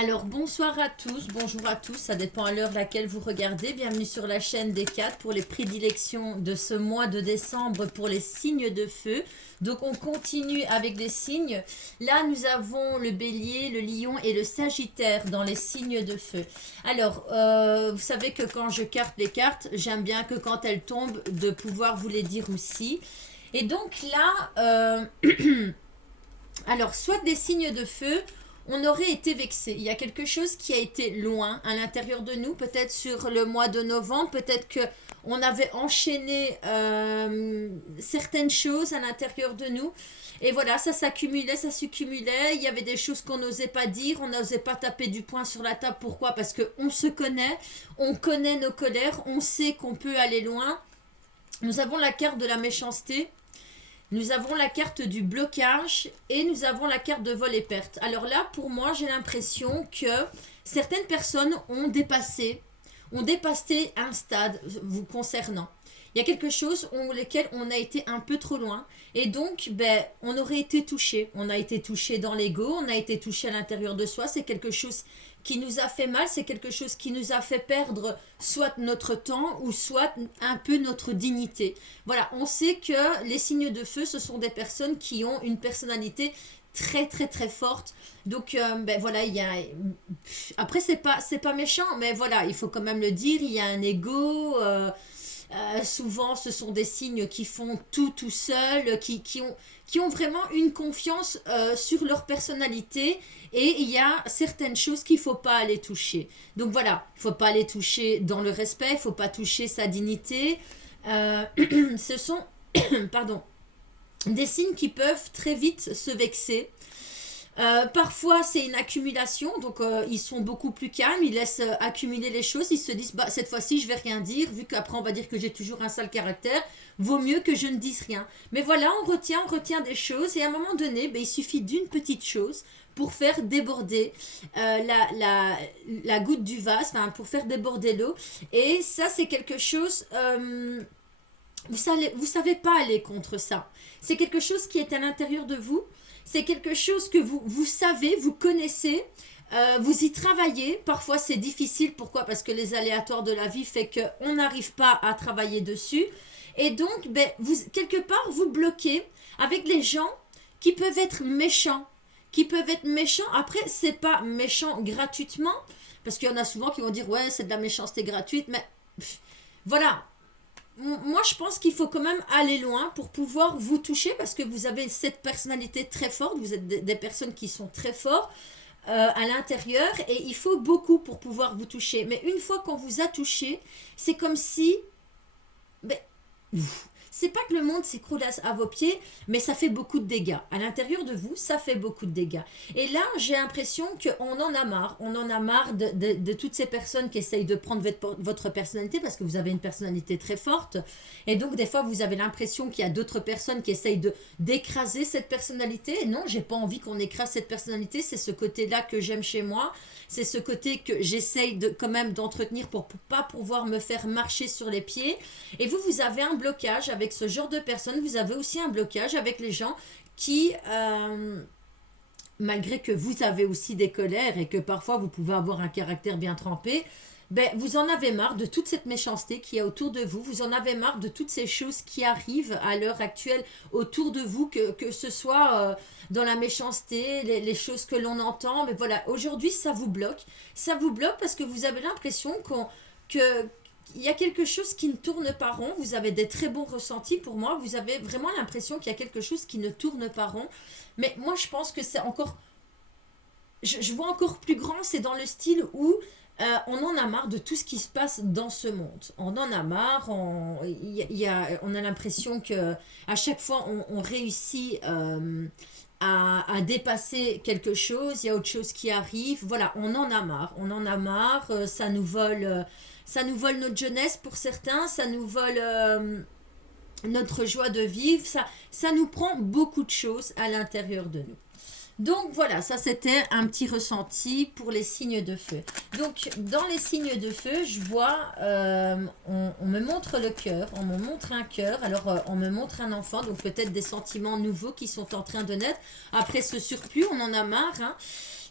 Alors bonsoir à tous, bonjour à tous, ça dépend à l'heure laquelle vous regardez. Bienvenue sur la chaîne des 4 pour les prédilections de ce mois de décembre pour les signes de feu. Donc on continue avec des signes. Là nous avons le bélier, le lion et le sagittaire dans les signes de feu. Alors vous savez que quand je carte les cartes, j'aime bien que quand elles tombent de pouvoir vous les dire aussi. Et donc là, alors soit des signes de feu, on aurait été vexé. Il y a quelque chose qui a été loin à l'intérieur de nous, peut-être sur le mois de novembre, peut-être que on avait enchaîné certaines choses à l'intérieur de nous. Et voilà, ça s'accumulait, ça s'accumulait. Il y avait des choses qu'on n'osait pas dire, on n'osait pas taper du poing sur la table. Pourquoi? Parce qu'on se connaît, on connaît nos colères, on sait qu'on peut aller loin. Nous avons la carte de la méchanceté. Nous avons la carte du blocage et nous avons la carte de vol et perte. Alors là, pour moi, j'ai l'impression que certaines personnes ont dépassé un stade vous concernant. Il y a quelque chose lequel on a été un peu trop loin et donc on aurait été touché. On a été touché dans l'ego, on a été touché à l'intérieur de soi. C'est quelque chose qui nous a fait mal, c'est quelque chose qui nous a fait perdre soit notre temps ou soit un peu notre dignité. Voilà, on sait que les signes de feu, ce sont des personnes qui ont une personnalité très très très forte. Donc voilà, il y a après c'est pas méchant, mais voilà, il faut quand même le dire, il y a un ego. Souvent, ce sont des signes qui font tout seuls, qui ont vraiment une confiance sur leur personnalité et il y a certaines choses qu'il ne faut pas aller toucher. Donc voilà, il ne faut pas aller toucher dans le respect, il ne faut pas toucher sa dignité. Ce sont pardon, des signes qui peuvent très vite se vexer. Parfois c'est une accumulation, donc ils sont beaucoup plus calmes, ils laissent accumuler les choses, ils se disent cette fois-ci je vais rien dire, vu qu'après on va dire que j'ai toujours un sale caractère, vaut mieux que je ne dise rien. Mais voilà, on retient des choses et à un moment donné, il suffit d'une petite chose pour faire déborder la goutte du vase, pour faire déborder l'eau. Et ça c'est quelque chose... vous savez pas aller contre ça. C'est quelque chose qui est à l'intérieur de vous. C'est quelque chose que vous savez, vous connaissez, vous y travaillez. Parfois, c'est difficile. Pourquoi? Parce que les aléatoires de la vie fait qu'on n'arrive pas à travailler dessus. Et donc, quelque part, vous bloquez avec les gens qui peuvent être méchants. Après, c'est pas méchant gratuitement. Parce qu'il y en a souvent qui vont dire, ouais, c'est de la méchanceté gratuite. Mais voilà, moi je pense qu'il faut quand même aller loin pour pouvoir vous toucher parce que vous avez cette personnalité très forte, vous êtes des personnes qui sont très fortes à l'intérieur et il faut beaucoup pour pouvoir vous toucher. Mais une fois qu'on vous a touché, c'est comme si... Ben, c'est pas que le monde s'écroule à vos pieds, mais ça fait beaucoup de dégâts. À l'intérieur de vous, ça fait beaucoup de dégâts. Et là, j'ai l'impression qu'on en a marre. On en a marre de toutes ces personnes qui essayent de prendre votre personnalité parce que vous avez une personnalité très forte. Et donc, des fois, vous avez l'impression qu'il y a d'autres personnes qui essayent d'écraser cette personnalité. Et non, j'ai pas envie qu'on écrase cette personnalité. C'est ce côté-là que j'aime chez moi. C'est ce côté que j'essaye quand même d'entretenir pour pas pouvoir me faire marcher sur les pieds. Et vous avez un blocage avec ce genre de personnes. Vous avez aussi un blocage avec les gens qui, malgré que vous avez aussi des colères et que parfois vous pouvez avoir un caractère bien trempé, vous en avez marre de toute cette méchanceté qui est autour de vous. Vous en avez marre de toutes ces choses qui arrivent à l'heure actuelle autour de vous, que ce soit dans la méchanceté, les choses que l'on entend. Mais voilà, aujourd'hui, ça vous bloque. Ça vous bloque parce que vous avez l'impression il y a quelque chose qui ne tourne pas rond. Vous avez des très bons ressentis pour moi. Vous avez vraiment l'impression qu'il y a quelque chose qui ne tourne pas rond. Mais moi, je pense que c'est encore... Je vois encore plus grand, c'est dans le style où on en a marre de tout ce qui se passe dans ce monde. On en a marre, on a l'impression que à chaque fois on réussit à dépasser quelque chose, il y a autre chose qui arrive. Voilà, on en a marre, ça nous vole notre jeunesse pour certains, ça nous vole notre joie de vivre, ça nous prend beaucoup de choses à l'intérieur de nous. Donc voilà, ça c'était un petit ressenti pour les signes de feu. Donc dans les signes de feu, je vois, on me montre le cœur, on me montre un cœur, alors on me montre un enfant, donc peut-être des sentiments nouveaux qui sont en train de naître. Après ce surplus, on en a marre, hein.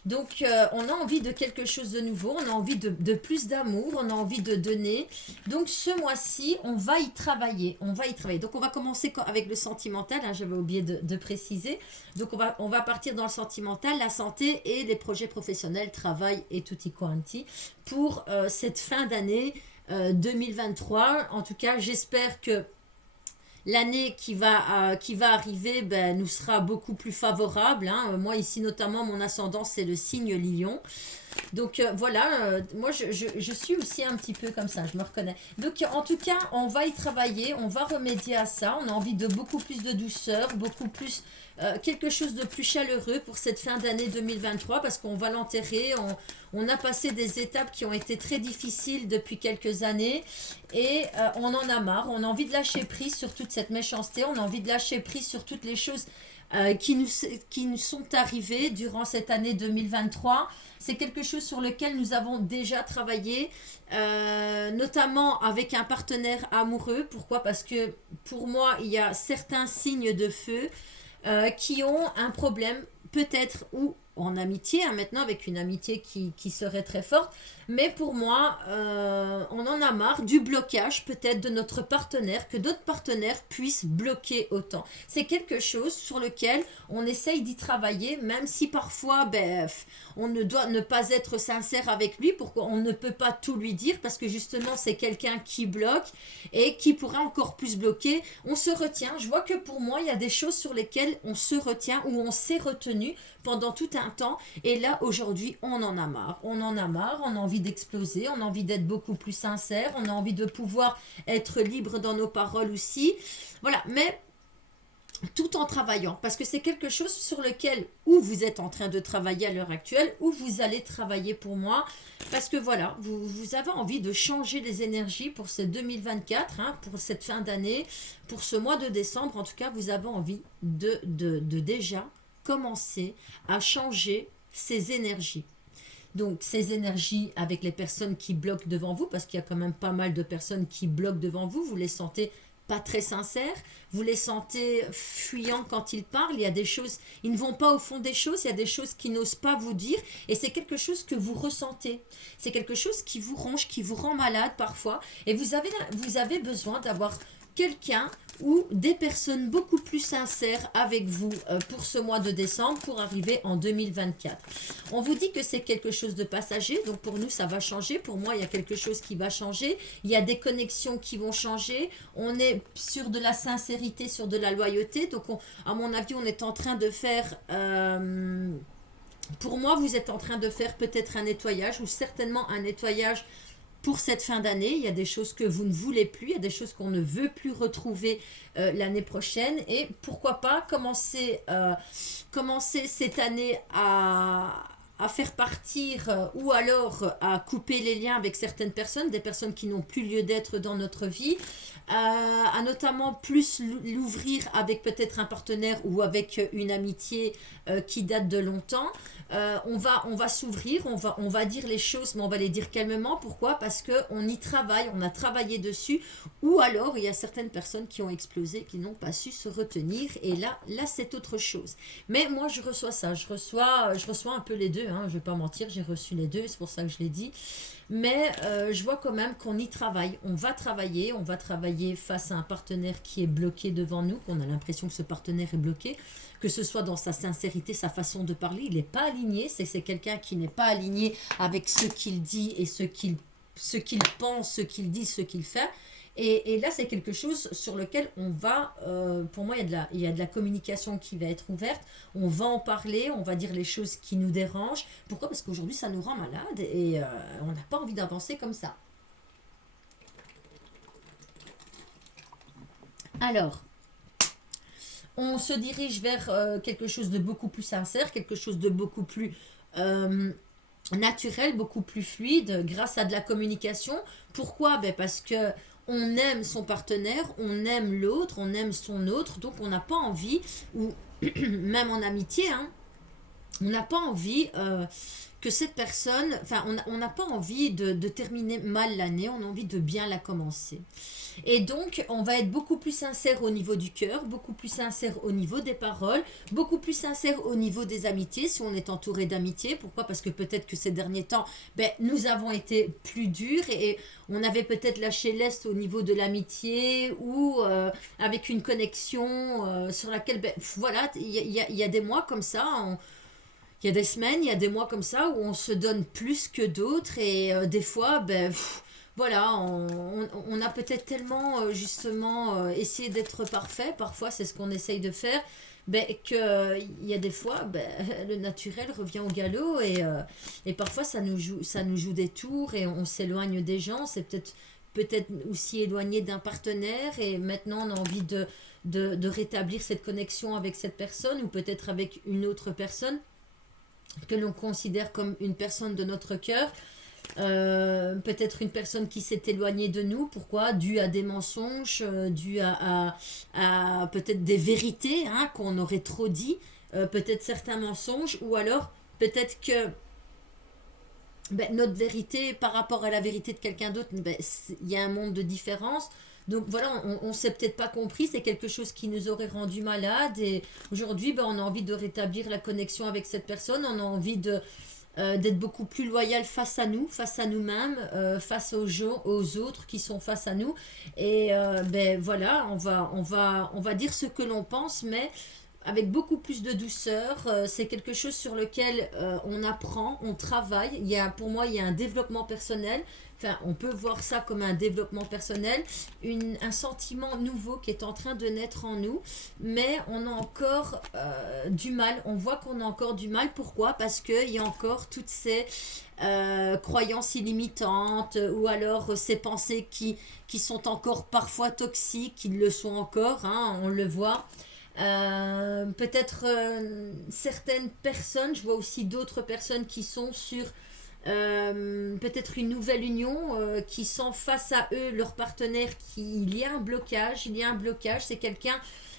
Donc, on a envie de quelque chose de nouveau, on a envie de plus d'amour, on a envie de donner. Donc, ce mois-ci, on va y travailler. On va y travailler. Donc, on va commencer avec le sentimental. Hein, j'avais oublié de préciser. Donc, on va partir dans le sentimental, la santé et les projets professionnels, travail et tutti quanti pour cette fin d'année 2023. En tout cas, j'espère que l'année qui va arriver nous sera beaucoup plus favorable. Hein. Moi, ici, notamment, mon ascendant, c'est le signe Lion. Donc voilà, moi je suis aussi un petit peu comme ça, je me reconnais. Donc en tout cas, on va y travailler, on va remédier à ça. On a envie de beaucoup plus de douceur, beaucoup plus, quelque chose de plus chaleureux pour cette fin d'année 2023 parce qu'on va l'enterrer. On a passé des étapes qui ont été très difficiles depuis quelques années et on en a marre. On a envie de lâcher prise sur toute cette méchanceté, on a envie de lâcher prise sur toutes les choses qui nous sont arrivées durant cette année 2023. C'est quelque chose sur lequel nous avons déjà travaillé, notamment avec un partenaire amoureux. Pourquoi? Parce que pour moi, il y a certains signes de feu qui ont un problème, peut-être, ou en amitié, hein, maintenant avec une amitié qui serait très forte. Mais pour moi, on en a marre du blocage peut-être de notre partenaire, que d'autres partenaires puissent bloquer autant. C'est quelque chose sur lequel on essaye d'y travailler, même si parfois on ne doit ne pas être sincère avec lui, pourquoi on ne peut pas tout lui dire, parce que justement c'est quelqu'un qui bloque et qui pourrait encore plus bloquer. On se retient. Je vois que pour moi, il y a des choses sur lesquelles on se retient ou on s'est retenu pendant tout un temps. Et là, aujourd'hui, on en a marre. On en a marre, on a envie d'exploser, on a envie d'être beaucoup plus sincère, on a envie de pouvoir être libre dans nos paroles aussi. Voilà, mais tout en travaillant, parce que c'est quelque chose sur lequel ou vous êtes en train de travailler à l'heure actuelle, ou vous allez travailler pour moi, parce que voilà, vous avez envie de changer les énergies pour ce 2024, hein, pour cette fin d'année, pour ce mois de décembre. En tout cas, vous avez envie de déjà commencer à changer ces énergies. Donc, ces énergies avec les personnes qui bloquent devant vous, parce qu'il y a quand même pas mal de personnes qui bloquent devant vous, vous les sentez pas très sincères, vous les sentez fuyants quand ils parlent, il y a des choses, ils ne vont pas au fond des choses, il y a des choses qu'ils n'osent pas vous dire, et c'est quelque chose que vous ressentez, c'est quelque chose qui vous ronge, qui vous rend malade parfois, et vous avez besoin d'avoir quelqu'un ou des personnes beaucoup plus sincères avec vous pour ce mois de décembre, pour arriver en 2024. On vous dit que c'est quelque chose de passager, donc pour nous ça va changer, pour moi il y a quelque chose qui va changer, il y a des connexions qui vont changer, on est sur de la sincérité, sur de la loyauté, donc à mon avis on est en train de faire... pour moi, vous êtes en train de faire peut-être un nettoyage, ou certainement un nettoyage pour cette fin d'année. Il y a des choses que vous ne voulez plus, il y a des choses qu'on ne veut plus retrouver l'année prochaine, et pourquoi pas commencer cette année à faire partir ou alors à couper les liens avec certaines personnes, des personnes qui n'ont plus lieu d'être dans notre vie, à notamment plus l'ouvrir avec peut-être un partenaire ou avec une amitié qui date de longtemps. On va s'ouvrir, on va dire les choses, mais on va les dire calmement. Pourquoi? Parce qu'on y travaille, on a travaillé dessus. Ou alors, il y a certaines personnes qui ont explosé, qui n'ont pas su se retenir. Et là c'est autre chose. Mais moi, je reçois ça. Je reçois un peu les deux. Hein, je ne vais pas mentir, j'ai reçu les deux. C'est pour ça que je l'ai dit. Mais je vois quand même qu'on y travaille. On va travailler face à un partenaire qui est bloqué devant nous, qu'on a l'impression que ce partenaire est bloqué, que ce soit dans sa sincérité, sa façon de parler, il n'est pas aligné, c'est quelqu'un qui n'est pas aligné avec ce qu'il dit et ce qu'il pense, ce qu'il dit, ce qu'il fait. Et là, c'est quelque chose sur lequel on va, pour moi, il y a de la communication qui va être ouverte, on va en parler, on va dire les choses qui nous dérangent. Pourquoi? Parce qu'aujourd'hui, ça nous rend malade et on n'a pas envie d'avancer comme ça. Alors, on se dirige vers quelque chose de beaucoup plus sincère, quelque chose de beaucoup plus naturel, beaucoup plus fluide, grâce à de la communication. Pourquoi? Parce que on aime son partenaire, on aime l'autre, on aime son autre, donc on n'a pas envie, ou même en amitié, hein, on n'a pas envie que cette personne, enfin, on n'a pas envie de terminer mal l'année, on a envie de bien la commencer. Et donc, on va être beaucoup plus sincère au niveau du cœur, beaucoup plus sincère au niveau des paroles, beaucoup plus sincère au niveau des amitiés, si on est entouré d'amitiés. Pourquoi? Parce que peut-être que ces derniers temps, ben, nous avons été plus durs et on avait peut-être lâché l'est au niveau de l'amitié ou avec une connexion sur laquelle, ben, voilà, il y a des mois comme ça, il y a des semaines, il y a des mois comme ça où on se donne plus que d'autres et des fois, ben, voilà, on a peut-être tellement justement essayé d'être parfait, parfois c'est ce qu'on essaye de faire, ben, qu'il y a des fois, ben, le naturel revient au galop et parfois ça nous joue des tours et on s'éloigne des gens, c'est peut-être aussi éloigné d'un partenaire et maintenant on a envie de rétablir cette connexion avec cette personne ou peut-être avec une autre personne que l'on considère comme une personne de notre cœur, peut-être une personne qui s'est éloignée de nous, pourquoi? Dû à des mensonges, dû à peut-être des vérités hein, qu'on aurait trop dit, peut-être certains mensonges, ou alors peut-être que ben, notre vérité par rapport à la vérité de quelqu'un d'autre, ben, il y a un monde de différence. Donc voilà, on ne s'est peut-être pas compris, c'est quelque chose qui nous aurait rendu malade et aujourd'hui ben, on a envie de rétablir la connexion avec cette personne, on a envie d'être beaucoup plus loyal face à nous, face à nous-mêmes, face aux gens, aux autres qui sont face à nous. Et ben voilà, on va dire ce que l'on pense, mais avec beaucoup plus de douceur. C'est quelque chose sur lequel on apprend, on travaille. Pour moi, il y a un développement personnel. Enfin, on peut voir ça comme un développement personnel, un sentiment nouveau qui est en train de naître en nous, mais on a encore du mal. On voit qu'on a encore du mal. Pourquoi? Parce qu'il y a encore toutes ces croyances illimitantes ou alors ces pensées qui sont encore parfois toxiques, qui le sont encore, hein, on le voit. Peut-être certaines personnes, je vois aussi d'autres personnes qui sont sur peut-être une nouvelle union, qui sont face à eux, leur partenaire, il y a un blocage, c'est quelqu'un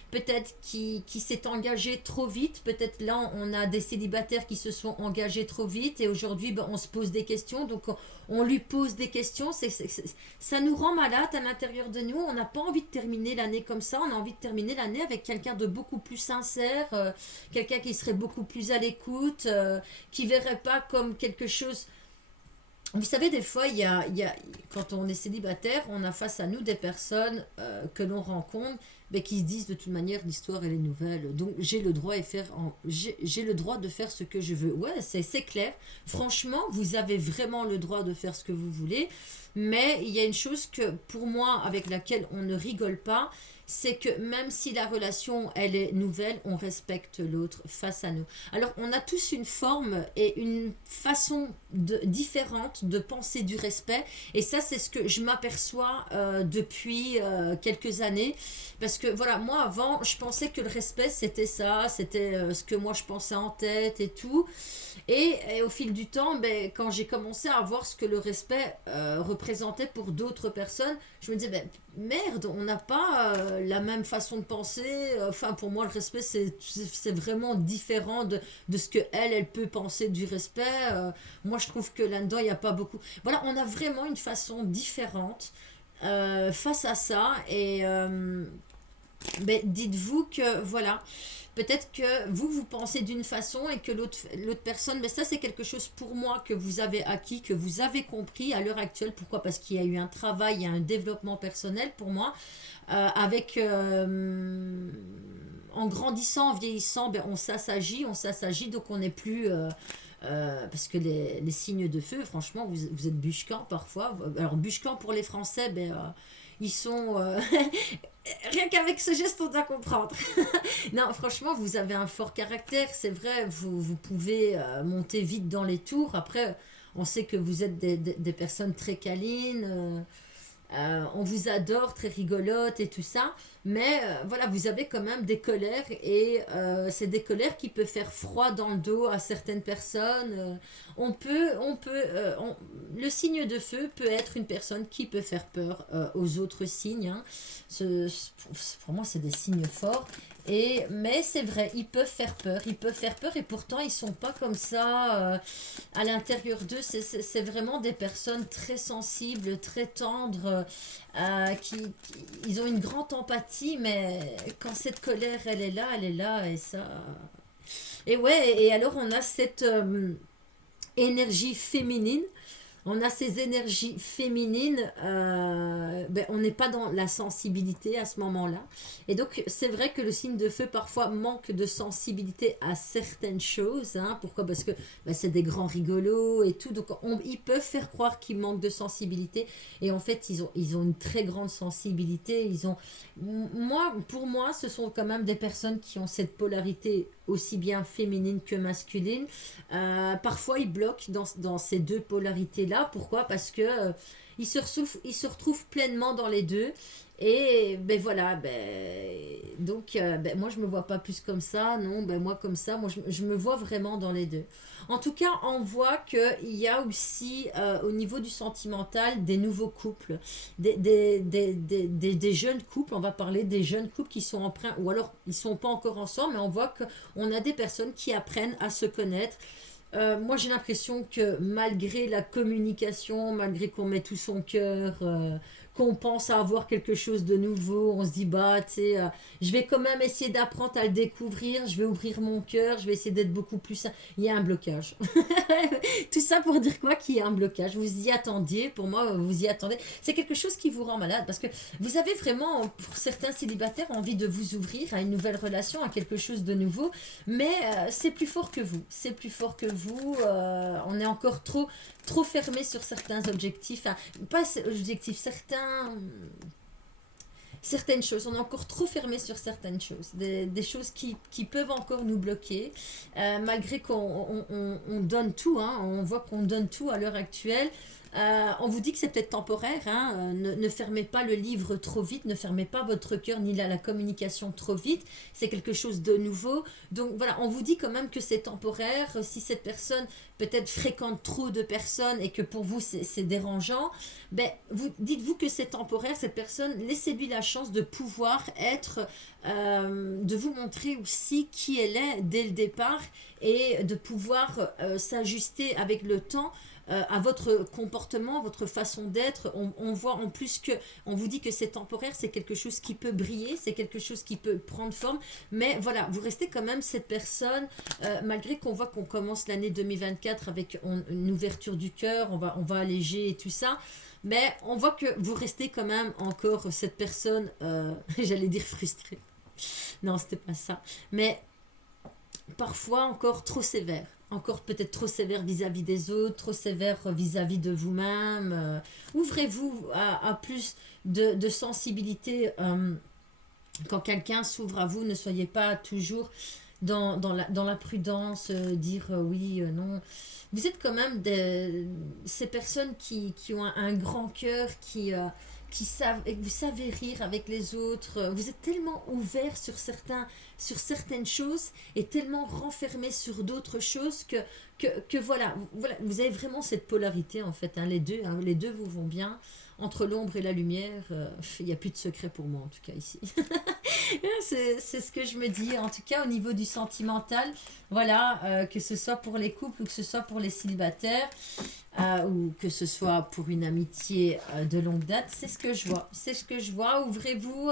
peut-être qui s'est engagé trop vite, peut-être là on a des célibataires qui se sont engagés trop vite et aujourd'hui ben, on se pose des questions, donc on lui pose des questions, ça nous rend malade à l'intérieur de nous, on n'a pas envie de terminer l'année comme ça, on a envie de terminer l'année avec quelqu'un de beaucoup plus sincère, quelqu'un qui serait beaucoup plus à l'écoute, qui verrait pas comme quelque chose. Vous savez, des fois, quand on est célibataire, on a face à nous des personnes que l'on rencontre, mais qui se disent de toute manière, l'histoire, elle est nouvelle. Donc, j'ai le droit, j'ai le droit de faire ce que je veux. Ouais, c'est clair. Franchement, vous avez vraiment le droit de faire ce que vous voulez. Mais il y a une chose que, pour moi, avec laquelle on ne rigole pas, c'est que même si la relation, elle est nouvelle, on respecte l'autre face à nous. Alors, on a tous une forme et une façon différente de penser du respect. Et ça, c'est ce que je m'aperçois depuis quelques années. Parce que, voilà, moi, avant, je pensais que le respect, c'était ça. C'était ce que moi, je pensais en tête et tout. Et au fil du temps, ben, quand j'ai commencé à voir ce que le respect représentait pour d'autres personnes, je me disais, ben, merde, on n'a pas la même façon de penser. Enfin, pour moi, le respect, c'est vraiment différent de ce que elle peut penser du respect. Moi, je trouve que là-dedans, il n'y a pas beaucoup. Voilà, on a vraiment une façon différente face à ça. Et ben, dites-vous que, voilà, peut-être que vous pensez d'une façon et que l'autre personne, mais ça c'est quelque chose pour moi que vous avez acquis, que vous avez compris à l'heure actuelle. Pourquoi? Parce qu'il y a eu un travail, il y a un développement personnel pour moi, en grandissant, en vieillissant, ben, on s'assagit, donc on n'est plus... parce que les signes de feu, franchement, vous êtes bûche-camp parfois. Alors, bûche-camp pour les Français, ben, ils sont... rien qu'avec ce geste, on doit comprendre. Non, franchement, vous avez un fort caractère, c'est vrai, vous pouvez monter vite dans les tours. Après, on sait que vous êtes des personnes très câlines, on vous adore, très rigolote et tout ça, mais voilà, vous avez quand même des colères et c'est des colères qui peuvent faire froid dans le dos à certaines personnes. Le signe de feu peut être une personne qui peut faire peur aux autres signes. Hein. Pour moi, c'est des signes forts Mais c'est vrai, ils peuvent faire peur, et pourtant ils sont pas comme ça. À l'intérieur d'eux, c'est vraiment des personnes très sensibles, très tendres, ils ont une grande empathie, mais quand cette colère, elle est là, et ça... Et ouais, et alors on a cette énergie féminine. On a ces énergies féminines, ben, on n'est pas dans la sensibilité à ce moment-là. Et donc, c'est vrai que le signe de feu, parfois, manque de sensibilité à certaines choses. Hein. Pourquoi? Parce que ben, c'est des grands rigolos et tout. Donc, ils peuvent faire croire qu'ils manquent de sensibilité. Et en fait, ils ont une très grande sensibilité. Pour moi, ce sont quand même des personnes qui ont cette polarité aussi bien féminine que masculine. Parfois, ils bloquent dans ces deux polarités-là. Pourquoi? Parce que ils se retrouvent pleinement dans les deux. Et ben voilà, donc ben, moi je me vois pas plus comme ça, non, ben moi comme ça, je me vois vraiment dans les deux. En tout cas, on voit qu'il y a aussi au niveau du sentimental des nouveaux couples, des jeunes couples, on va parler des jeunes couples qui sont emprunts, ou alors ils sont pas encore ensemble, mais on voit qu'on a des personnes qui apprennent à se connaître. Moi, j'ai l'impression que malgré la communication, malgré qu'on met tout son cœur, qu'on pense à avoir quelque chose de nouveau, on se dit, bah, tu sais, je vais quand même essayer d'apprendre à le découvrir, je vais ouvrir mon cœur, je vais essayer d'être beaucoup plus... Il y a un blocage. Tout ça pour dire quoi? Qu'il y a un blocage. Vous y attendiez, pour moi, vous y attendez. C'est quelque chose qui vous rend malade parce que vous avez vraiment, pour certains célibataires, envie de vous ouvrir à une nouvelle relation, à quelque chose de nouveau, mais c'est plus fort que vous. C'est plus fort que vous. On est encore trop fermé sur certains objectifs. Enfin, pas objectifs, certaines choses. On est encore trop fermé sur certaines choses. Des choses qui peuvent encore nous bloquer. Malgré qu'on donne tout. Hein, on voit qu'on donne tout à l'heure actuelle. On vous dit que c'est peut-être temporaire. Hein, ne fermez pas le livre trop vite. Ne fermez pas votre cœur ni la communication trop vite. C'est quelque chose de nouveau. Donc voilà, on vous dit quand même que c'est temporaire. Si cette personne peut-être fréquente trop de personnes et que pour vous c'est dérangeant, ben, dites-vous que c'est temporaire, cette personne, laissez-lui la chance de pouvoir être, de vous montrer aussi qui elle est dès le départ et de pouvoir s'ajuster avec le temps à votre comportement, votre façon d'être. On voit en plus que, on vous dit que c'est temporaire, c'est quelque chose qui peut briller, c'est quelque chose qui peut prendre forme, mais voilà, vous restez quand même cette personne, malgré qu'on voit qu'on commence l'année 2024 avec une ouverture du cœur, on va alléger et tout ça, mais on voit que vous restez quand même encore cette personne, j'allais dire frustrée. Non, c'était pas ça. Mais parfois encore trop sévère. Encore peut-être trop sévère vis-à-vis des autres, trop sévère vis-à-vis de vous-même. Ouvrez-vous à plus de sensibilité quand quelqu'un s'ouvre à vous. Ne soyez pas toujours dans la prudence, dire oui, non. Vous êtes quand même ces personnes qui ont un grand cœur, qui savent, et vous savez rire avec les autres. Vous êtes tellement ouvert sur certaines choses et tellement renfermé sur d'autres choses que voilà, vous avez vraiment cette polarité en fait. Hein, les deux vous vont bien. Entre l'ombre et la lumière, il n'y a plus de secret pour moi en tout cas ici. C'est ce que je me dis. En tout cas, au niveau du sentimental, voilà, que ce soit pour les couples ou que ce soit pour les célibataires, ou que ce soit pour une amitié de longue date, c'est ce que je vois. C'est ce que je vois. Ouvrez-vous,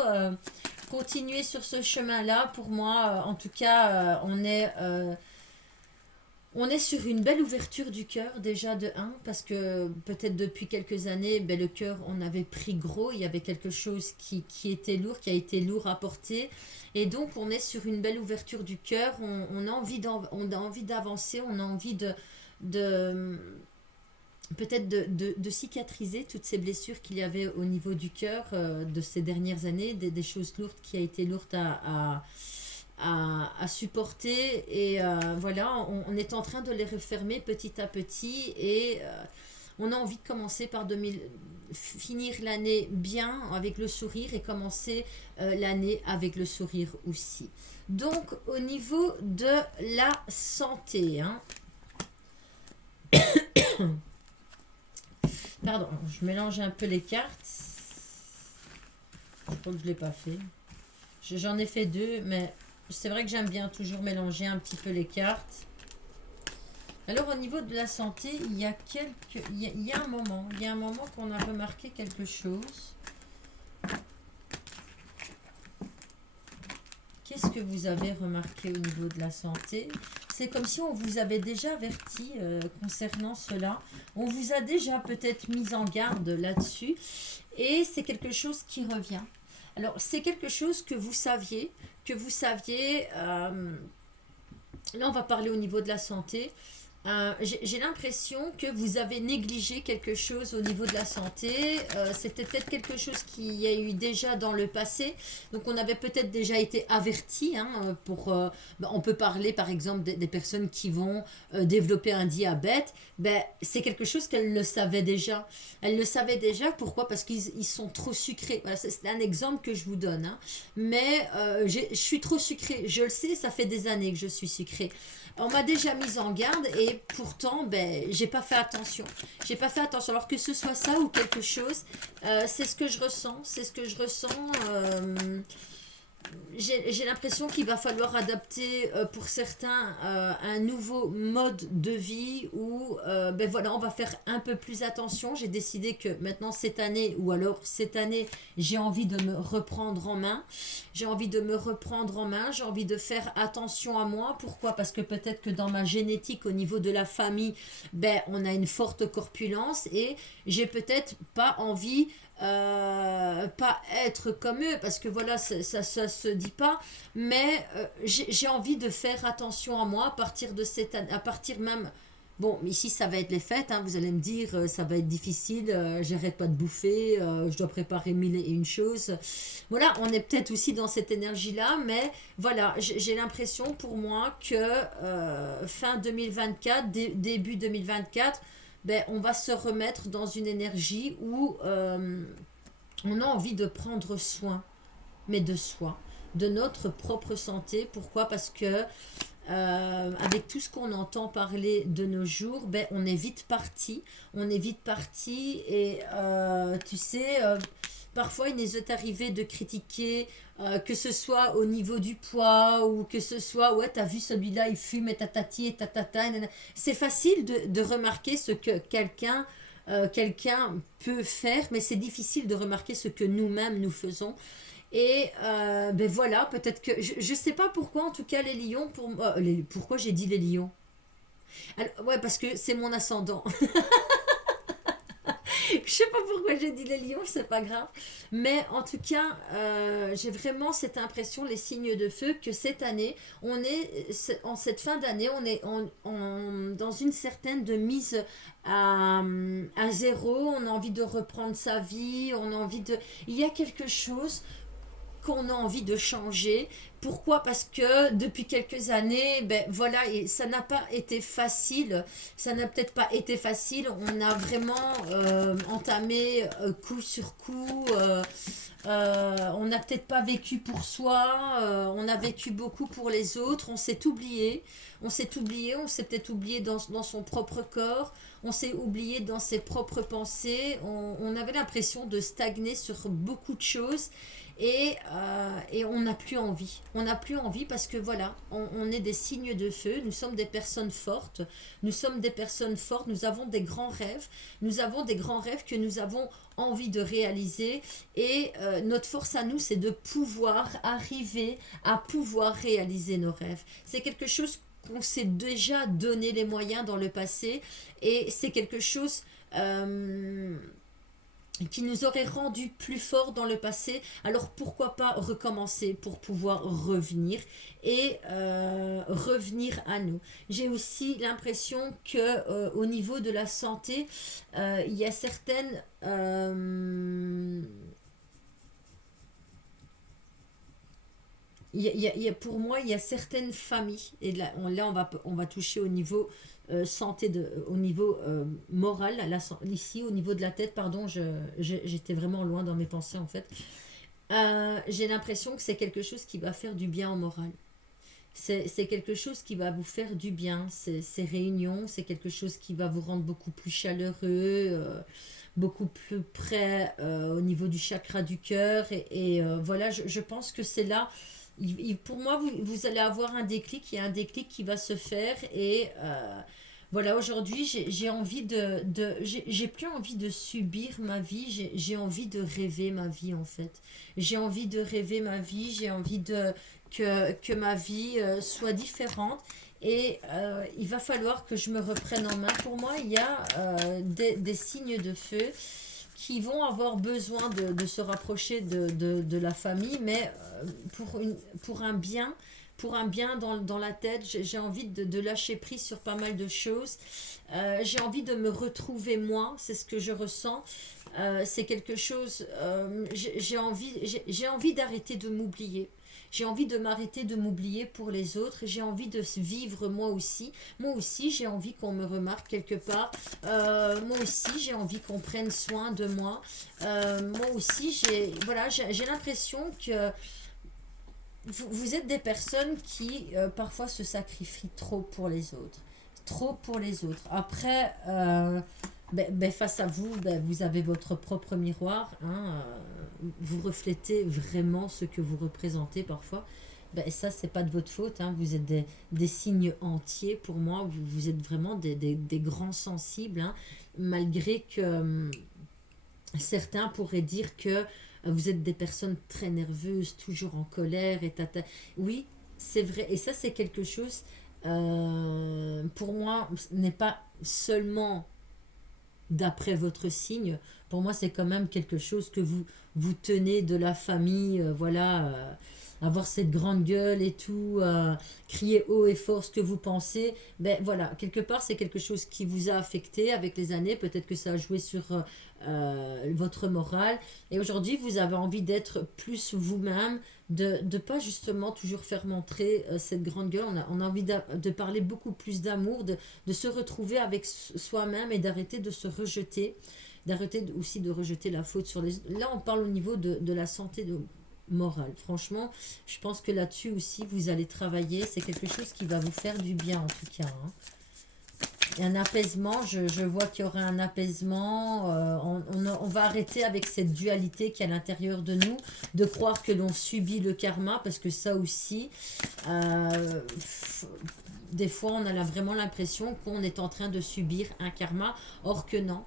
continuez sur ce chemin-là. Pour moi, en tout cas, on est sur une belle ouverture du cœur déjà de un, parce que peut-être depuis quelques années, ben, le cœur, on avait pris gros, il y avait quelque chose qui était lourd, qui a été lourd à porter. Et donc on est sur une belle ouverture du cœur, on a envie on a envie d'avancer, on a envie de peut-être de cicatriser toutes ces blessures qu'il y avait au niveau du cœur de ces dernières années, des choses lourdes qui a été lourdes à supporter et voilà, on est en train de les refermer petit à petit et on a envie de commencer par finir l'année bien avec le sourire et commencer l'année avec le sourire aussi. Donc au niveau de la santé, hein. Pardon, je mélange un peu les cartes. Je crois que je ne l'ai pas fait. J'en ai fait deux, mais C'est vrai que j'aime bien toujours mélanger un petit peu les cartes. Alors au niveau de la santé, il y a un moment qu'on a remarqué quelque chose. Qu'est-ce que vous avez remarqué au niveau de la santé? C'est comme si on vous avait déjà averti concernant cela. On vous a déjà peut-être mis en garde là-dessus. Et c'est quelque chose qui revient. Alors, c'est quelque chose que vous saviez. Là, on va parler au niveau de la santé. J'ai l'impression que vous avez négligé quelque chose au niveau de la santé. C'était peut-être quelque chose qui y a eu déjà dans le passé. Donc on avait peut-être déjà été averti. On peut parler par exemple des personnes qui vont développer un diabète. Ben, c'est quelque chose qu'elles le savaient déjà. Elles le savaient déjà. Pourquoi? Parce qu'ils sont trop sucrés. Voilà, c'est un exemple que je vous donne. Mais je suis trop sucrée. Je le sais, ça fait des années que je suis sucrée. On m'a déjà mise en garde et pourtant, ben, j'ai pas fait attention. J'ai pas fait attention. Alors que ce soit ça ou quelque chose, c'est ce que je ressens. C'est ce que je ressens. J'ai l'impression qu'il va falloir adapter pour certains un nouveau mode de vie où ben voilà, on va faire un peu plus attention. J'ai décidé que maintenant cette année, ou alors cette année, j'ai envie de me reprendre en main. J'ai envie de me reprendre en main, j'ai envie de faire attention à moi. Pourquoi? Parce que peut-être que dans ma génétique, au niveau de la famille, ben, on a une forte corpulence et j'ai peut-être pas envie pas être comme eux parce que voilà ça se dit pas mais j'ai envie de faire attention à moi à partir de cette année, à partir même bon ici ça va être les fêtes hein, vous allez me dire ça va être difficile j'arrête pas de bouffer je dois préparer mille et une choses voilà on est peut-être aussi dans cette énergie là mais voilà j'ai l'impression pour moi que fin 2024 début 2024 ben, on va se remettre dans une énergie où on a envie de prendre soin, mais de soi, de notre propre santé. Pourquoi? Parce que avec tout ce qu'on entend parler de nos jours, ben, on est vite parti. On est vite parti et tu sais, parfois il nous est arrivé de critiquer, que ce soit au niveau du poids ou que ce soit, ouais, t'as vu celui-là, il fume et tatati et tatata. Nanana. C'est facile de remarquer ce que quelqu'un peut faire, mais c'est difficile de remarquer ce que nous-mêmes nous faisons. Et ben voilà, peut-être que je sais pas pourquoi, en tout cas les lions, pourquoi j'ai dit les lions? Alors, ouais, parce que c'est mon ascendant. Je sais pas pourquoi j'ai dit les lions, c'est pas grave. Mais en tout cas, j'ai vraiment cette impression, les signes de feu, que cette année, en cette fin d'année, on est dans une certaine de mise à zéro. On a envie de reprendre sa vie, on a envie de. Il y a quelque chose qu'on a envie de changer. Pourquoi? Parce que depuis quelques années, ben voilà, et ça n'a pas été facile. Ça n'a peut-être pas été facile. On a vraiment entamé coup sur coup. On n'a peut-être pas vécu pour soi. On a vécu beaucoup pour les autres. On s'est oublié. On s'est oublié. On s'est peut-être oublié dans son propre corps. On s'est oublié dans ses propres pensées. On avait l'impression de stagner sur beaucoup de choses. Et on n'a plus envie. On n'a plus envie parce que voilà, on est des signes de feu, nous sommes des personnes fortes, nous sommes des personnes fortes, nous avons des grands rêves, nous avons des grands rêves que nous avons envie de réaliser et notre force à nous, c'est de pouvoir arriver à pouvoir réaliser nos rêves. C'est quelque chose qu'on s'est déjà donné les moyens dans le passé et c'est quelque chose... qui nous aurait rendu plus forts dans le passé, alors pourquoi pas recommencer pour pouvoir revenir et revenir à nous. J'ai aussi l'impression que au niveau de la santé, il y a certaines pour moi, il y a certaines familles, et là on va toucher au niveau santé, au niveau moral, ici au niveau de la tête, pardon, j'étais vraiment loin dans mes pensées en fait. J'ai l'impression que c'est quelque chose qui va faire du bien au moral. C'est quelque chose qui va vous faire du bien, ces réunions, c'est quelque chose qui va vous rendre beaucoup plus chaleureux, beaucoup plus près au niveau du chakra du cœur. Et voilà, je pense que c'est là Pour moi, vous allez avoir un déclic, il y a un déclic qui va se faire et voilà, aujourd'hui, j'ai envie j'ai plus envie de subir ma vie, j'ai envie de rêver ma vie en fait. J'ai envie de rêver ma vie, j'ai envie que ma vie soit différente et il va falloir que je me reprenne en main. Pour moi, il y a des signes de feu qui vont avoir besoin de se rapprocher de la famille, mais pour un bien, dans la tête, j'ai envie de lâcher prise sur pas mal de choses. J'ai envie de me retrouver moi, c'est ce que je ressens. C'est quelque chose, j'ai envie d'arrêter de m'oublier. J'ai envie de m'arrêter de m'oublier pour les autres. J'ai envie de vivre moi aussi. Moi aussi, j'ai envie qu'on me remarque quelque part. Moi aussi, j'ai envie qu'on prenne soin de moi. Moi aussi, j'ai l'impression que vous êtes des personnes qui parfois se sacrifient trop pour les autres. Trop pour les autres. Après, face à vous, vous avez votre propre miroir. Hein, vous reflétez vraiment ce que vous représentez parfois. Ça, c'est pas de votre faute. Hein, vous êtes des signes entiers pour moi. Vous êtes vraiment des grands sensibles. Hein, malgré que certains pourraient dire que vous êtes des personnes très nerveuses, toujours en colère. Oui, c'est vrai. Et ça, c'est quelque chose, pour moi, n'est pas seulement d'après votre signe. Pour moi, c'est quand même quelque chose que vous tenez de la famille. Voilà. Avoir cette grande gueule et tout, crier haut et fort ce que vous pensez, voilà, quelque part c'est quelque chose qui vous a affecté avec les années, peut-être que ça a joué sur votre morale, et aujourd'hui vous avez envie d'être plus vous-même, de pas justement toujours faire montrer cette grande gueule, on a envie de parler beaucoup plus d'amour, de se retrouver avec soi-même et d'arrêter de se rejeter, d'arrêter aussi de rejeter la faute sur les... Là on parle au niveau de la santé morale. Franchement, je pense que là-dessus aussi, vous allez travailler. C'est quelque chose qui va vous faire du bien, en tout cas. Hein. Et un apaisement, je vois qu'il y aura un apaisement. On va arrêter avec cette dualité qui est à l'intérieur de nous, de croire que l'on subit le karma, parce que ça aussi, des fois, on a vraiment l'impression qu'on est en train de subir un karma, or que non,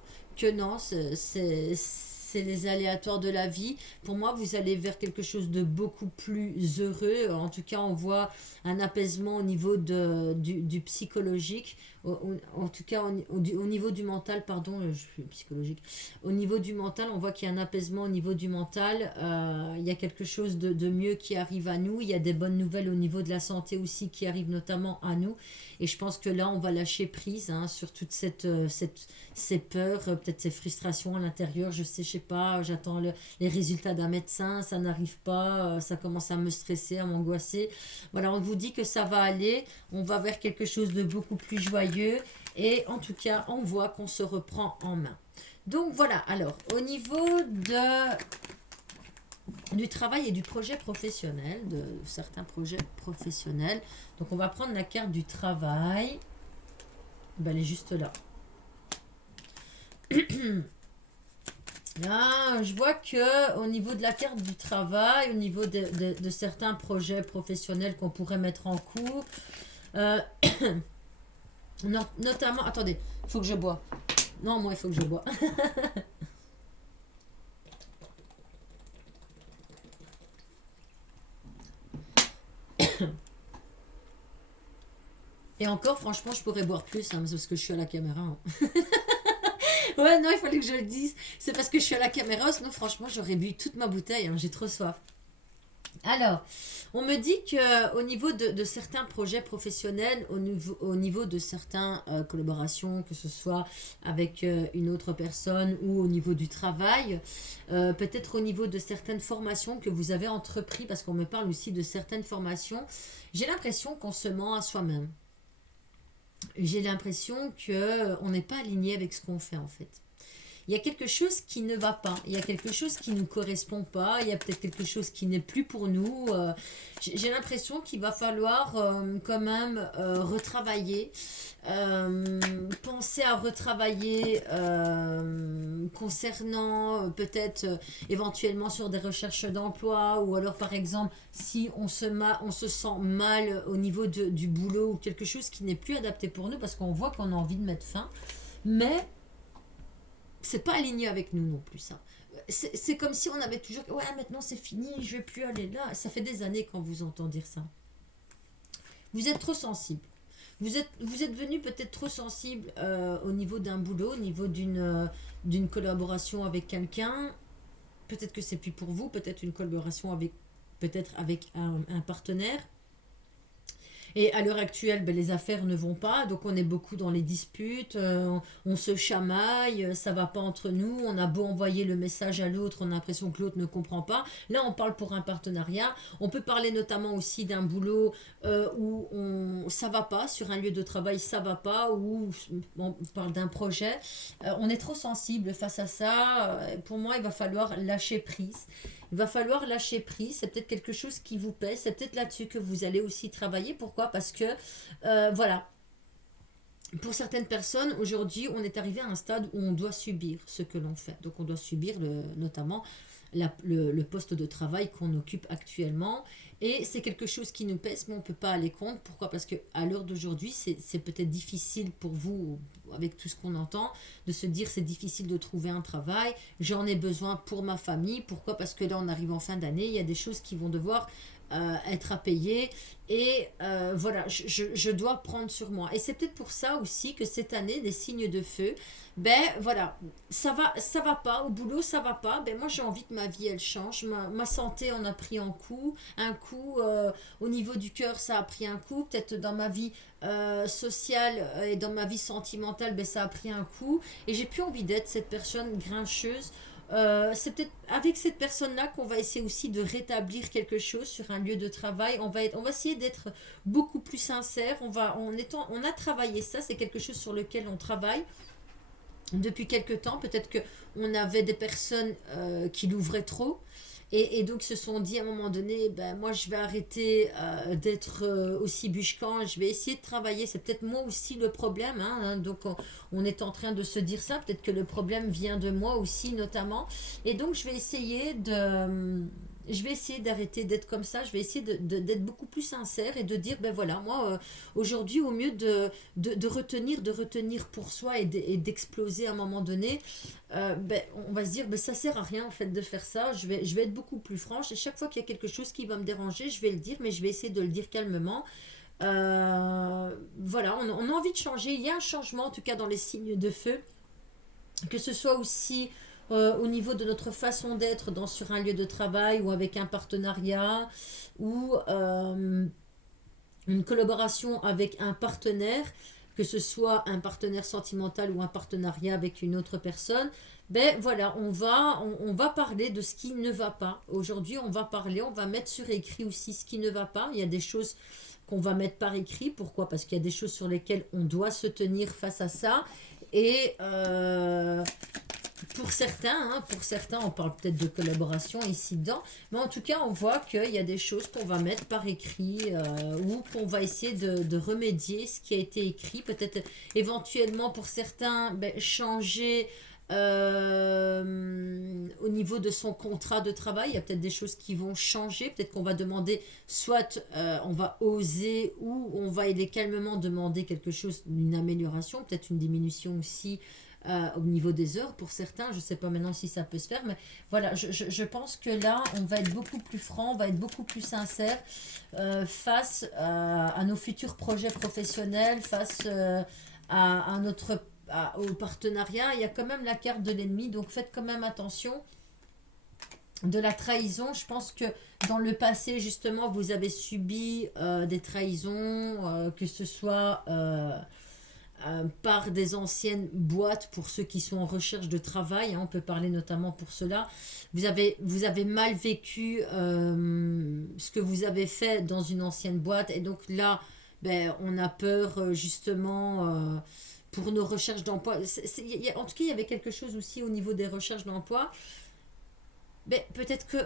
c'est les aléatoires de la vie. Pour moi, vous allez vers quelque chose de beaucoup plus heureux. En tout cas, on voit un apaisement au niveau du psychologique. En tout cas, au niveau du mental, pardon, je suis psychologique. Au niveau du mental, on voit qu'il y a un apaisement au niveau du mental. Il y a quelque chose de mieux qui arrive à nous. Il y a des bonnes nouvelles au niveau de la santé aussi qui arrivent notamment à nous. Et je pense que là, on va lâcher prise hein, sur toutes ces peurs, peut-être ces frustrations à l'intérieur. Je sais pas, j'attends les résultats d'un médecin, ça n'arrive pas, ça commence à me stresser, à m'angoisser. Voilà, on vous dit que ça va aller, on va vers quelque chose de beaucoup plus joyeux et en tout cas, on voit qu'on se reprend en main. Donc voilà, alors au niveau du travail et du projet professionnel, de certains projets professionnels, donc on va prendre la carte du travail, elle est juste là. Là, je vois que au niveau de la carte du travail, au niveau de certains projets professionnels qu'on pourrait mettre en cours, notamment, attendez, il faut que je bois. Non, moi, il faut que je bois. Et encore, franchement, je pourrais boire plus, hein, parce que je suis à la caméra. Hein. Ouais, non, il fallait que je le dise. C'est parce que je suis à la caméra, sinon, franchement, j'aurais bu toute ma bouteille. Hein, j'ai trop soif. Alors, on me dit qu'au niveau de certains projets professionnels, au niveau de certaines collaborations, que ce soit avec une autre personne ou au niveau du travail, peut-être au niveau de certaines formations que vous avez entrepris, parce qu'on me parle aussi de certaines formations, j'ai l'impression qu'on se ment à soi-même. J'ai l'impression qu'on n'est pas aligné avec ce qu'on fait en fait. il y a quelque chose qui ne va pas, il y a quelque chose qui ne nous correspond pas, il y a peut-être quelque chose qui n'est plus pour nous. J'ai l'impression qu'il va falloir quand même retravailler, penser à retravailler concernant peut-être éventuellement sur des recherches d'emploi, ou alors par exemple si on se sent mal au niveau du boulot, ou quelque chose qui n'est plus adapté pour nous parce qu'on voit qu'on a envie de mettre fin, mais c'est pas aligné avec nous non plus, ça. C'est comme si on avait toujours, ouais, maintenant c'est fini, je vais plus aller là. Ça fait des années quand vous entendez dire ça. Vous êtes trop sensible. Vous êtes venu peut-être trop sensible au niveau d'un boulot, au niveau d'une collaboration avec quelqu'un. Peut-être que c'est plus pour vous, peut-être une collaboration avec, peut-être avec un partenaire. Et à l'heure actuelle, ben, les affaires ne vont pas, donc on est beaucoup dans les disputes, on se chamaille, ça va pas entre nous, on a beau envoyer le message à l'autre, on a l'impression que l'autre ne comprend pas. Là, on parle pour un partenariat. On peut parler notamment aussi d'un boulot où ça va pas, sur un lieu de travail, ça va pas, ou on parle d'un projet. On est trop sensible face à ça. Pour moi, il va falloir lâcher prise. Il va falloir lâcher prise, c'est peut-être quelque chose qui vous pèse, c'est peut-être là-dessus que vous allez aussi travailler. Pourquoi? Parce que, voilà, pour certaines personnes, aujourd'hui, on est arrivé à un stade où on doit subir ce que l'on fait. Donc on doit subir notamment le poste de travail qu'on occupe actuellement. Et c'est quelque chose qui nous pèse, mais on ne peut pas aller contre. Pourquoi? Parce qu'à l'heure d'aujourd'hui, c'est peut-être difficile pour vous, avec tout ce qu'on entend, de se dire c'est difficile de trouver un travail, j'en ai besoin pour ma famille. Pourquoi? Parce que là, on arrive en fin d'année, il y a des choses qui vont devoir être à payer. Et voilà, je dois prendre sur moi. Et c'est peut-être pour ça aussi que cette année, des signes de feu, ben voilà, ça va pas, au boulot ça va pas, ben moi j'ai envie que ma vie elle change, ma santé en a pris un coup au niveau du cœur ça a pris un coup, peut-être dans ma vie sociale et dans ma vie sentimentale, ben ça a pris un coup, et j'ai plus envie d'être cette personne grincheuse. C'est peut-être avec cette personne-là qu'on va essayer aussi de rétablir quelque chose sur un lieu de travail. On va essayer d'être beaucoup plus sincère. On a travaillé ça, c'est quelque chose sur lequel on travaille depuis quelque temps. Peut-être que on avait des personnes qui l'ouvraient trop. Et donc se sont dit à un moment donné, ben moi je vais arrêter d'être aussi bûche-quand, je vais essayer de travailler. C'est peut-être moi aussi le problème, hein. Donc on est en train de se dire ça, peut-être que le problème vient de moi aussi notamment. Et donc je vais essayer d'arrêter d'être comme ça, je vais essayer d'être beaucoup plus sincère et de dire, ben voilà, moi, aujourd'hui, au mieux de retenir pour soi et d'exploser à un moment donné, ben, on va se dire, ben, ça sert à rien en fait de faire ça, je vais être beaucoup plus franche, et chaque fois qu'il y a quelque chose qui va me déranger, je vais le dire, mais je vais essayer de le dire calmement. Voilà, on a envie de changer, il y a un changement en tout cas dans les signes de feu, que ce soit aussi au niveau de notre façon d'être sur un lieu de travail ou avec un partenariat, ou une collaboration avec un partenaire, que ce soit un partenaire sentimental ou un partenariat avec une autre personne. Ben voilà, on va parler de ce qui ne va pas. Aujourd'hui, on va mettre sur écrit aussi ce qui ne va pas. Il y a des choses qu'on va mettre par écrit. Pourquoi? Parce qu'il y a des choses sur lesquelles on doit se tenir face à ça. Et pour certains, on parle peut-être de collaboration ici dedans, mais en tout cas, on voit qu'il y a des choses qu'on va mettre par écrit, ou qu'on va essayer de remédier ce qui a été écrit. Peut-être éventuellement pour certains, ben, changer au niveau de son contrat de travail. Il y a peut-être des choses qui vont changer. Peut-être qu'on va demander, soit on va oser, ou on va aller calmement demander quelque chose, une amélioration, peut-être une diminution aussi au niveau des heures pour certains. Je ne sais pas maintenant si ça peut se faire, mais voilà, je pense que là, on va être beaucoup plus franc, on va être beaucoup plus sincère face à nos futurs projets professionnels, face à notre au partenariat. Il y a quand même la carte de l'ennemi, donc faites quand même attention. De la trahison, je pense que dans le passé, justement, vous avez subi des trahisons, que ce soit par des anciennes boîtes, pour ceux qui sont en recherche de travail, hein, on peut parler notamment pour cela. Vous avez mal vécu ce que vous avez fait dans une ancienne boîte, et donc là, ben, on a peur justement pour nos recherches d'emploi. En tout cas, il y avait quelque chose aussi au niveau des recherches d'emploi. Mais peut-être que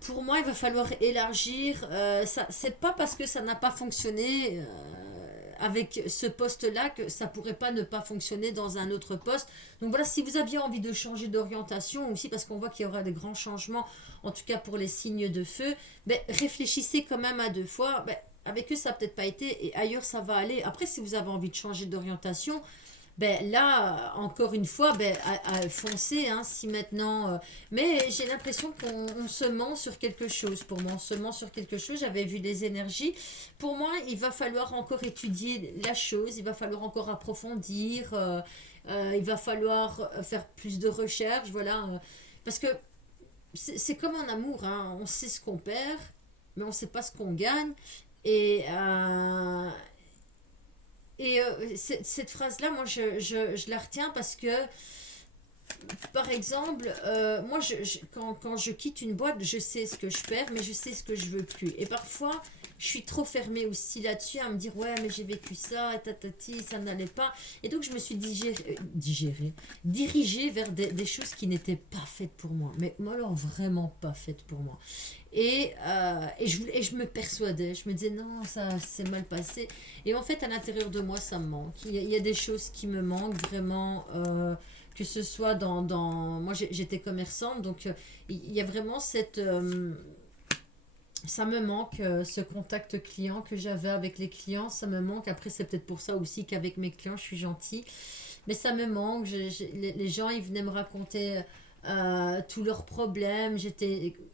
pour moi, il va falloir élargir. Ça, c'est pas parce que ça n'a pas fonctionné avec ce poste-là que ça pourrait pas ne pas fonctionner dans un autre poste. Donc voilà, si vous aviez envie de changer d'orientation aussi, parce qu'on voit qu'il y aura des grands changements, en tout cas pour les signes de feu, ben, réfléchissez quand même à deux fois. Ben, avec eux, ça n'a peut-être pas été, et ailleurs, ça va aller. Après, si vous avez envie de changer d'orientation, ben là, encore une fois, ben, à foncer, hein, si maintenant... mais j'ai l'impression qu'on se ment sur quelque chose. Pour moi, on se ment sur quelque chose. J'avais vu les énergies. Pour moi, il va falloir encore étudier la chose. Il va falloir encore approfondir. Il va falloir faire plus de recherches. Voilà. Parce que c'est comme en amour. Hein, on sait ce qu'on perd, mais on ne sait pas ce qu'on gagne. Et, cette phrase-là, moi, je la retiens parce que, par exemple, moi, quand je quitte une boîte, je sais ce que je perds, mais je sais ce que je veux plus. Et parfois, je suis trop fermée aussi là-dessus à me dire, ouais, mais j'ai vécu ça, et tatati, ça n'allait pas. Et donc, je me suis dirigée vers des choses qui n'étaient pas faites pour moi. Mais moi, alors, vraiment pas faites pour moi. Et je me persuadais, je me disais non, ça s'est mal passé. Et en fait, à l'intérieur de moi, ça me manque. Il y a des choses qui me manquent vraiment, que ce soit moi, j'étais commerçante, donc il y a vraiment ça me manque, ce contact client que j'avais avec les clients, ça me manque. Après, c'est peut-être pour ça aussi qu'avec mes clients, je suis gentille. Mais ça me manque. Les gens, ils venaient me raconter tous leurs problèmes.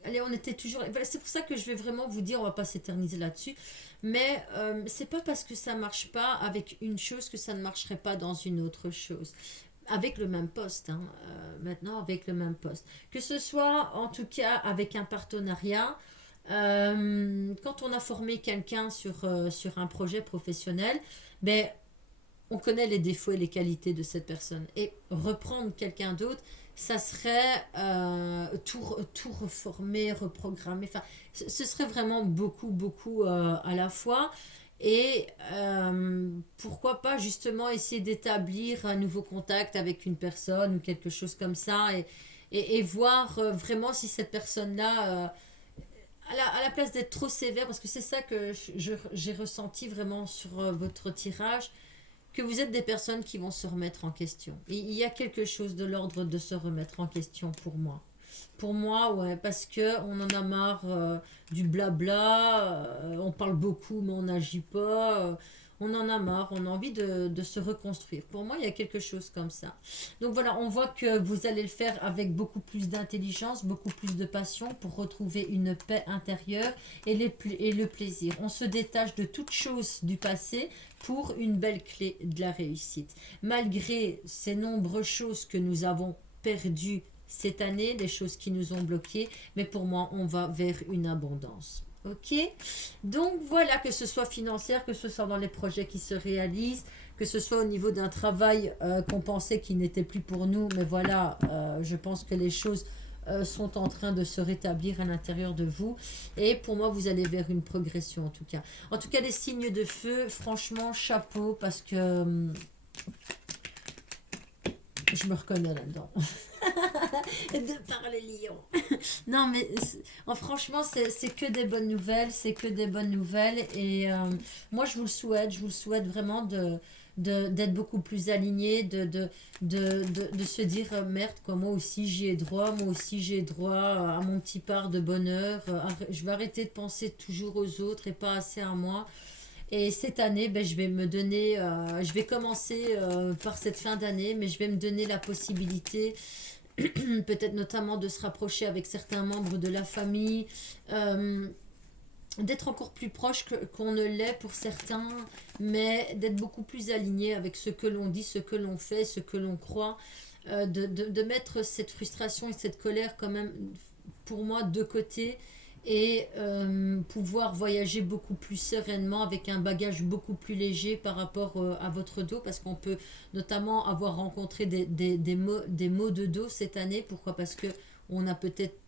Allez, on était toujours. Voilà, c'est pour ça que je vais vraiment vous dire, on va pas s'éterniser là-dessus. Mais c'est pas parce que ça marche pas avec une chose que ça ne marcherait pas dans une autre chose. Avec le même poste, hein, maintenant avec le même poste. Que ce soit en tout cas avec un partenariat, quand on a formé quelqu'un sur un projet professionnel, ben, on connaît les défauts et les qualités de cette personne. Et reprendre quelqu'un d'autre, ça serait tout reformer, reprogrammer. Enfin, ce serait vraiment beaucoup, beaucoup à la fois. Et pourquoi pas justement essayer d'établir un nouveau contact avec une personne ou quelque chose comme ça et voir vraiment si cette personne-là, à la place d'être trop sévère, parce que c'est ça que j'ai ressenti vraiment sur votre tirage, que vous êtes des personnes qui vont se remettre en question. Et il y a quelque chose de l'ordre de se remettre en question pour moi. Pour moi, ouais, parce que on en a marre du blabla, on parle beaucoup mais on n'agit pas, on en a marre, on a envie de se reconstruire. Pour moi, il y a quelque chose comme ça. Donc voilà, on voit que vous allez le faire avec beaucoup plus d'intelligence, beaucoup plus de passion pour retrouver une paix intérieure et le plaisir. On se détache de toute chose du passé pour une belle clé de la réussite. Malgré ces nombreuses choses que nous avons perdues cette année, des choses qui nous ont bloqués, mais pour moi, on va vers une abondance. Ok? Donc voilà, que ce soit financière, que ce soit dans les projets qui se réalisent, que ce soit au niveau d'un travail qu'on pensait qui n'était plus pour nous, mais voilà, je pense que les choses sont en train de se rétablir à l'intérieur de vous. Et pour moi, vous allez vers une progression en tout cas. En tout cas, les signes de feu, franchement, chapeau, parce que je me reconnais là-dedans. De par le lion. Non, mais franchement, c'est que des bonnes nouvelles, c'est que des bonnes nouvelles. Et moi, je vous le souhaite vraiment d'être beaucoup plus aligné, de se dire merde, quoi, moi aussi j'y ai droit, moi aussi j'ai droit à mon petit part de bonheur. Je vais arrêter de penser toujours aux autres et pas assez à moi. Et cette année, ben, je vais commencer par cette fin d'année, mais je vais me donner la possibilité, peut-être notamment de se rapprocher avec certains membres de la famille, d'être encore plus proche qu'on ne l'est pour certains, mais d'être beaucoup plus aligné avec ce que l'on dit, ce que l'on fait, ce que l'on croit, de mettre cette frustration et cette colère quand même, pour moi, de côté et pouvoir voyager beaucoup plus sereinement avec un bagage beaucoup plus léger par rapport à votre dos, parce qu'on peut notamment avoir rencontré des maux de dos cette année. Pourquoi? Parce que on a peut-être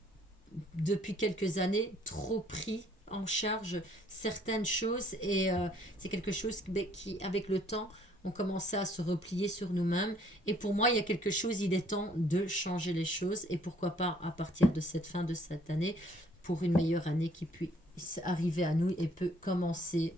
depuis quelques années trop pris en charge certaines choses et c'est quelque chose qui avec le temps on commençait à se replier sur nous-mêmes. Et pour moi, il y a quelque chose, il est temps de changer les choses. Et pourquoi pas à partir de cette fin de cette année, pour une meilleure année qui puisse arriver à nous et peut commencer.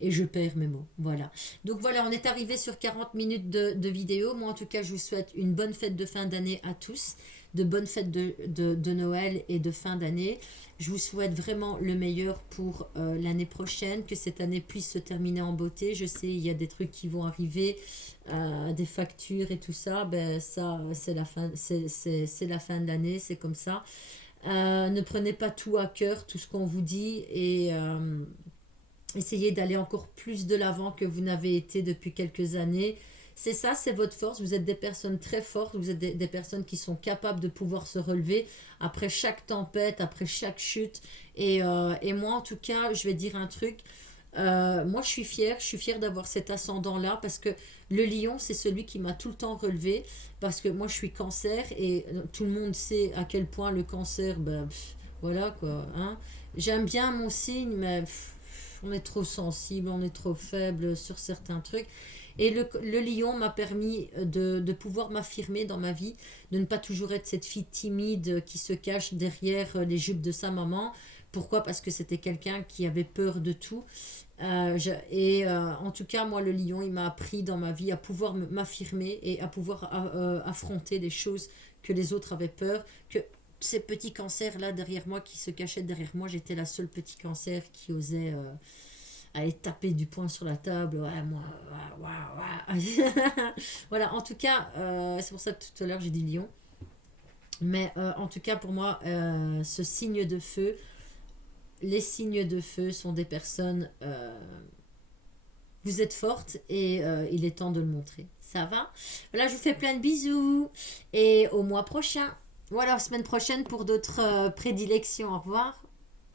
Et je perds mes mots. Voilà. Donc voilà, on est arrivé sur 40 minutes de vidéo. Moi, en tout cas, je vous souhaite une bonne fête de fin d'année à tous. De bonnes fêtes de Noël et de fin d'année. Je vous souhaite vraiment le meilleur pour l'année prochaine, que cette année puisse se terminer en beauté. Je sais, il y a des trucs qui vont arriver, des factures et tout ça. Ben ça, c'est la fin, c'est la fin de l'année, c'est comme ça. Ne prenez pas tout à cœur, tout ce qu'on vous dit, et essayez d'aller encore plus de l'avant que vous n'avez été depuis quelques années. C'est ça, c'est votre force. Vous êtes des personnes très fortes, vous êtes des personnes qui sont capables de pouvoir se relever après chaque tempête, après chaque chute. Et moi, en tout cas, je vais dire un truc. Moi, je suis fière d'avoir cet ascendant-là parce que le lion, c'est celui qui m'a tout le temps relevé. Parce que moi, je suis cancer et tout le monde sait à quel point le cancer, ben, voilà quoi. Hein. J'aime bien mon signe, mais on est trop sensible, on est trop faible sur certains trucs. Et le lion m'a permis de pouvoir m'affirmer dans ma vie, de ne pas toujours être cette fille timide qui se cache derrière les jupes de sa maman. Pourquoi? Parce que c'était quelqu'un qui avait peur de tout. En tout cas, moi, le lion, il m'a appris dans ma vie à pouvoir m'affirmer et à pouvoir affronter les choses que les autres avaient peur. Que ces petits cancers-là derrière moi, qui se cachaient derrière moi, j'étais la seule petit cancer qui osait... aller taper du poing sur la table, ouais, moi, voilà, en tout cas, c'est pour ça que tout à l'heure j'ai dit lion, mais en tout cas pour moi, ce signe de feu, les signes de feu sont des personnes, vous êtes fortes et il est temps de le montrer, ça va? Voilà, je vous fais plein de bisous et au mois prochain, voilà, semaine prochaine pour d'autres prédilections, au revoir.